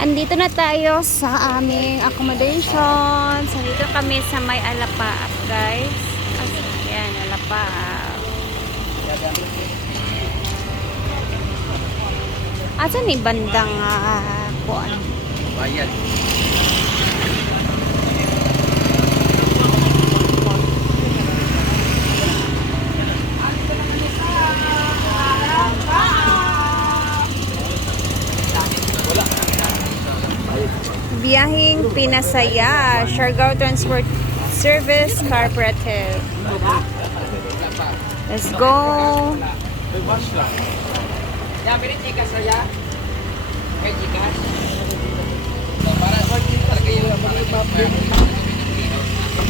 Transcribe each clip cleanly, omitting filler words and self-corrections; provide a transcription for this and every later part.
Andito na tayo sa aming accommodation. So, dito kami sa may Alapaap, guys. Ayan, Alapaap. Asan ni bandang kuan? Bayad. Biyahing Pinasaya, Siargao Transport Service Cooperative. Let's go. Ya, pilih jika saya. Jika.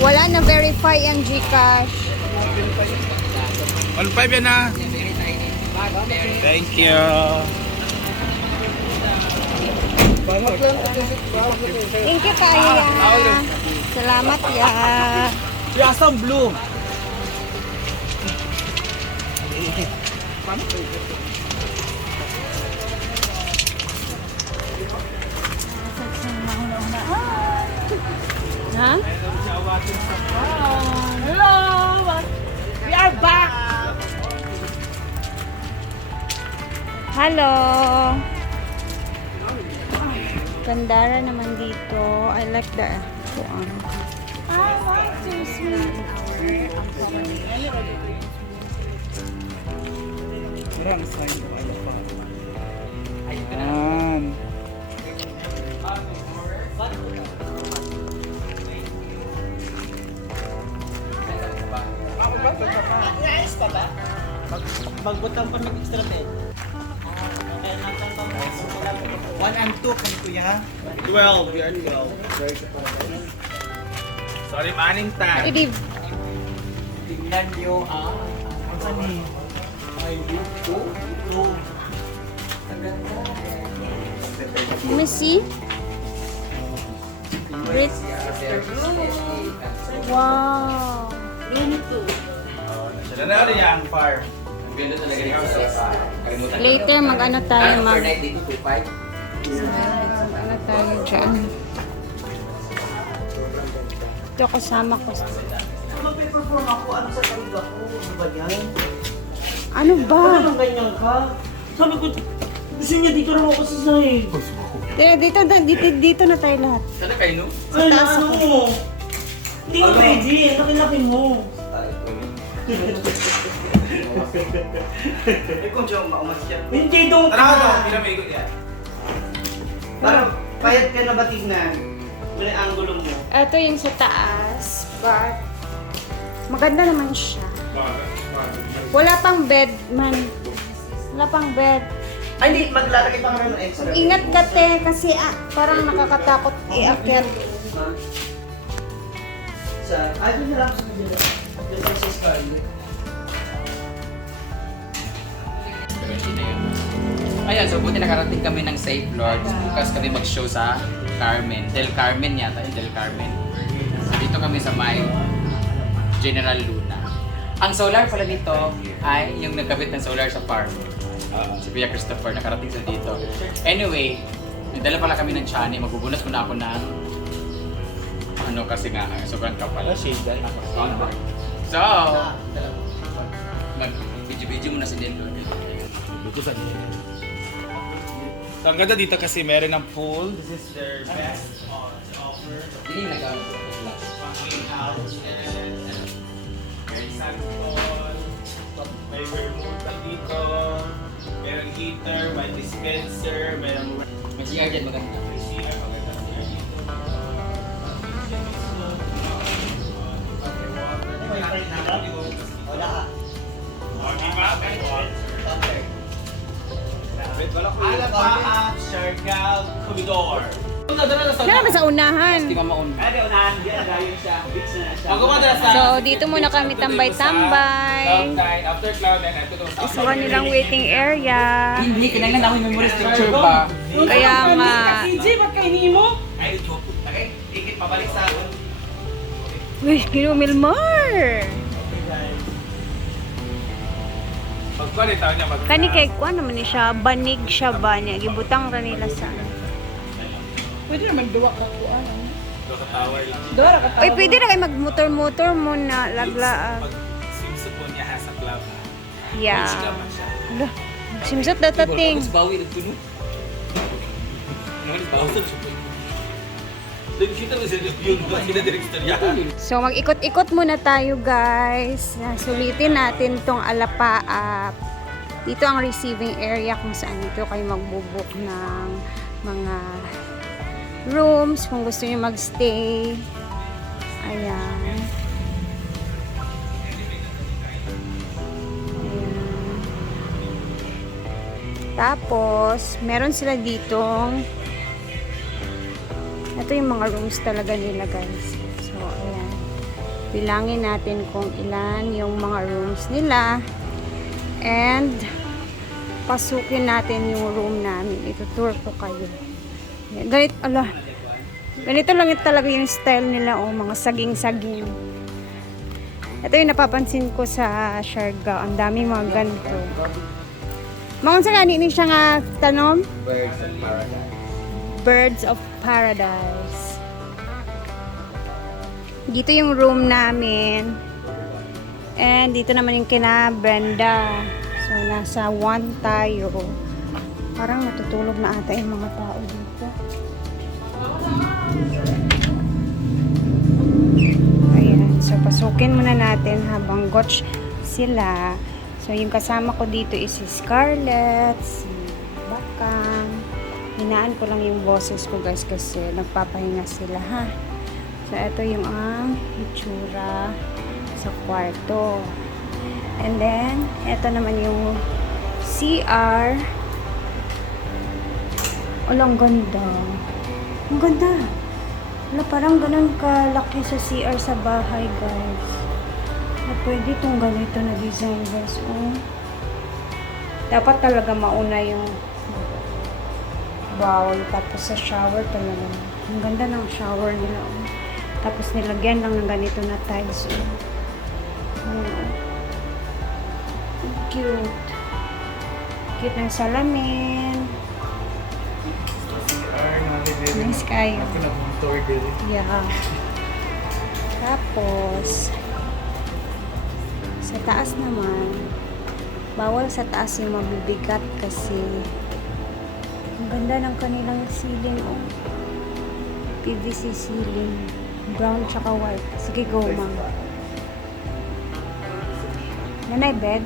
Wala na verify ang GCash. 1.5 yan na. Thank you. Thank you kayo ya. Salamat ya. Yasang blue. Ha? Hello! We are back! Hello. Gandara naman dito. I like the kuan. I want to swim. Kurang sign mo. Ayan. Magbutang pa mag-extra bed. 1 and 2 kan kuya. 12. We are 12. Sorry, maning time. Idib. Tingnan nyo ang saan ni? Ay, 2. Let me see. Great. Wow. Sila na rin yung fire. Ganda talaga dito sa kalimutan. Later mag-ano tayo mag Overnight dito 2.5. ano tayo dyan. Ito kasama ko. Mag-perform ako, ano sa tarig ako? Ano ba yan? Ano ba? Bakit ang ganyan ka? Sabi ko, gusto niya dito lang ako sa sahig. Dito na tayo lahat. Sana kayo no? Ay, na ano mo? Hindi ko pwede, laki-laki mo. Eh kung siya maumas siya. Hindi daw Tara ka ka. to. Pinamikot yan. Parang payat ka na ba tignan? May angulo mo. Ito yung sa taas. But, maganda naman siya. Wala pang bed, man. Wala pang bed. Ay, hindi, maglalagay pa nga ng extra. Ingat ka te, kasi parang nakakatakot iakyat. Ay, doon na lang sa kabila. Doon tayo sa Scarlett. Ayan, so buti nakarating kami ng Safe Lords. Bukas kami mag-show sa Carmen. Del Carmen yata, Del Carmen. So dito kami sa may General Luna. Ang solar pala dito ay yung nagkabit ng solar sa farm. Si Kuya Christopher, nakarating sa dito. Anyway, nagdala pala kami ng chani. Magbubunot ko na ako ng ano kasi nga, sobrang kapal. Shade dye. So, mag-video-video muna si Delo. Lutusan niya. So, ang ganda dito kasi meron ng pool. This is their best offer. Hindi yung nag-out. Greenhouse and may sandball. May vermouth dito. Merong heater, may dispenser, merong May CR dyan maganda. CR, maganda CR dito. Wala ka. Alapaap, Siargao, Comidor. Wala ba sa unahan? Hindi ka maun. Ay, di unahan. Di nagayon siya. Big na siya. Pag umadala sa... So, dito muna kami tambay-tambay. Cloud9, after Cloud9, ito to sa... Sa kanilang waiting area. Hindi, kinailan ako yung memory picture ba? Kaya nga, CJ, ba't kayo mo? Ay, joke. Okay, ikit pabalik sa akin. uy, Milmar! Pagpalitan niya mag... Kani kay kuan naman ni siya, banig siya ba niya. Gibutang ra nila sa Pwede naman duwa ka ko ano. Doon sa tower lang. Duwa ra ka tao. Oy, pwede na kayo mag-motor-motor mo na lagla. Pag swimsuit po niya ha sa club. Yeah. Beach naman siya. Ala, simsot na tating. Mas bawi nagpuno. Mas bawi sa siya. Kita mo sila yun. Sila director niya. So, mag-ikot-ikot muna tayo, guys. Sulitin natin tong Alapaap. Dito ang receiving area kung saan dito kayo magbubook ng mga rooms kung gusto niyo magstay. Ayan. Ayan. Tapos, meron sila ditong ito yung mga rooms talaga nila, guys. So, ayan. Bilangin natin kung ilan yung mga rooms nila. And, pasukin natin yung room namin. Itutour ko kayo. Ganito lang talaga yung style nila, oh, mga saging-saging. Ito yung napapansin ko sa Siargao. Ang daming mga ganito. Mga sa ganito siya nga tanom? Birds of Paradise. Dito yung room namin. And dito naman yung kina Brenda. So, nasa 1 tayo. Parang natutulog na ata yung mga tao dito. Ayan. So, pasukin muna natin habang gotch sila. So, yung kasama ko dito is si Scarlett, si Bakang. Hinaan ko lang yung boses ko, guys, kasi nagpapahinga sila, ha. So, ito yung itsura sa kwarto. And then, ito naman yung CR. Ang ganda. Ang ganda. Wala, parang ganun kalaki sa CR sa bahay, guys. Na pwede itong ganito na design, guys. Oh. Dapat talaga mauna yung bowl. Tapos sa shower talaga. Ang ganda ng shower nila. Oh. Tapos nilagyan lang ng ganito na tiles. Oh. Cute. Cute ng salamin. Nice kayo. Yeah. Tapos, sa taas naman, bawal sa taas yung mabibigat kasi ang ganda ng kanilang ceiling. Oh. PVC ceiling. Brown tsaka white. Sige, go, ma'am. Nanay, bed?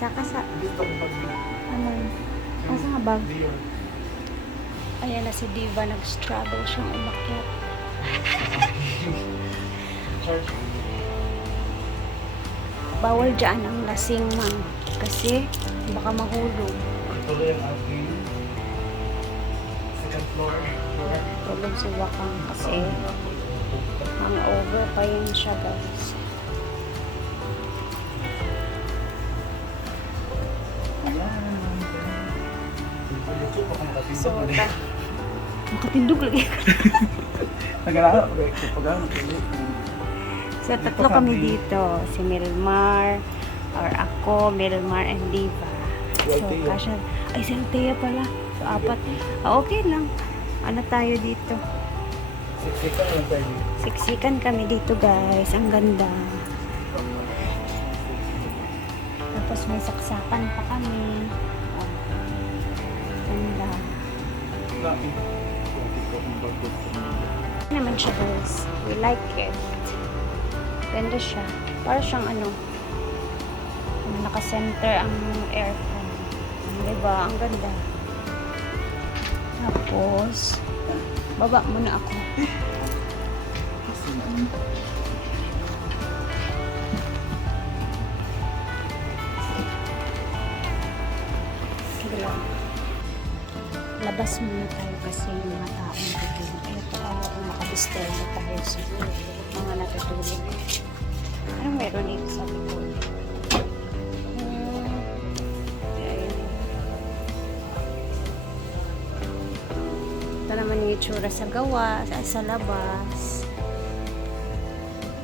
Saka sa... Ano? Asa nga bag? Ayan na si Diva. Nag-struggle siyang umakyat. Bawal dyan ang lasing, ma'am. Kasi baka mahulog. Tuloy ang ating second floor. Tulog si Wakang kasi mga over pa yun siya, guys. So, makatindog lagi. So, tatlo kami dito. Si Milmar, or ako, Milmar, and Diva. So, kasya. Ay, si Althea pala. So, 4. Okay lang. Ano tayo dito? Siksikan kami dito, guys. Ang ganda. Tapos may saksakan pa kami. Oh. Ganda. Naman siya, guys. We like it. Ganda siya. Para siyang naka-center ang aircon. Diba? Ang ganda. Tapos, baba muna ako. Labas muna tayo kasi yung mga tao natutulog. Ito, kung makadisturbo tayo siguro. Mga natutulog. Anong meron dito sa likod? Ito naman yung itsura sa gawa, sa labas.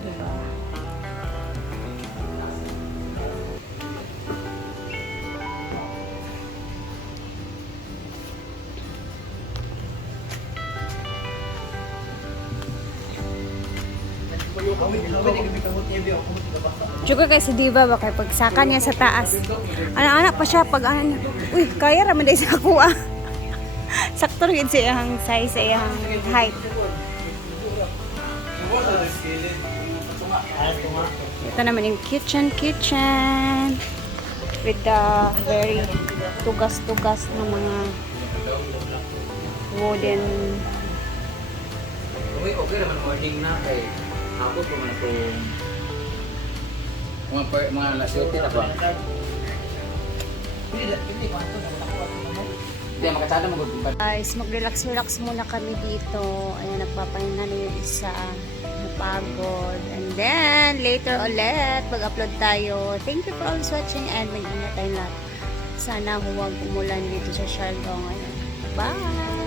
Diba? Juga kay si Diva ba kay pagsaka niya sa taas. Anak-anak pa siya pag ano niya. Uy, kaya raman dahil sa kuha. Sakto rin sa iyang size, sa iyang height. Ito naman yung kitchen with the very tugas-tugas na mga wooden. Okay naman morning na kay ako po man ito mga lasyote na ba? Hindi, makasada mag-umpad. Guys, mag-relax muna kami dito. Ayan, nagpapahinga na yung isa. Napagod. And then, later ulit, pag-upload tayo. Thank you for always watching and mag-ingat tayo lahat. Sana huwag umulan dito sa Siargao ngayon. Bye!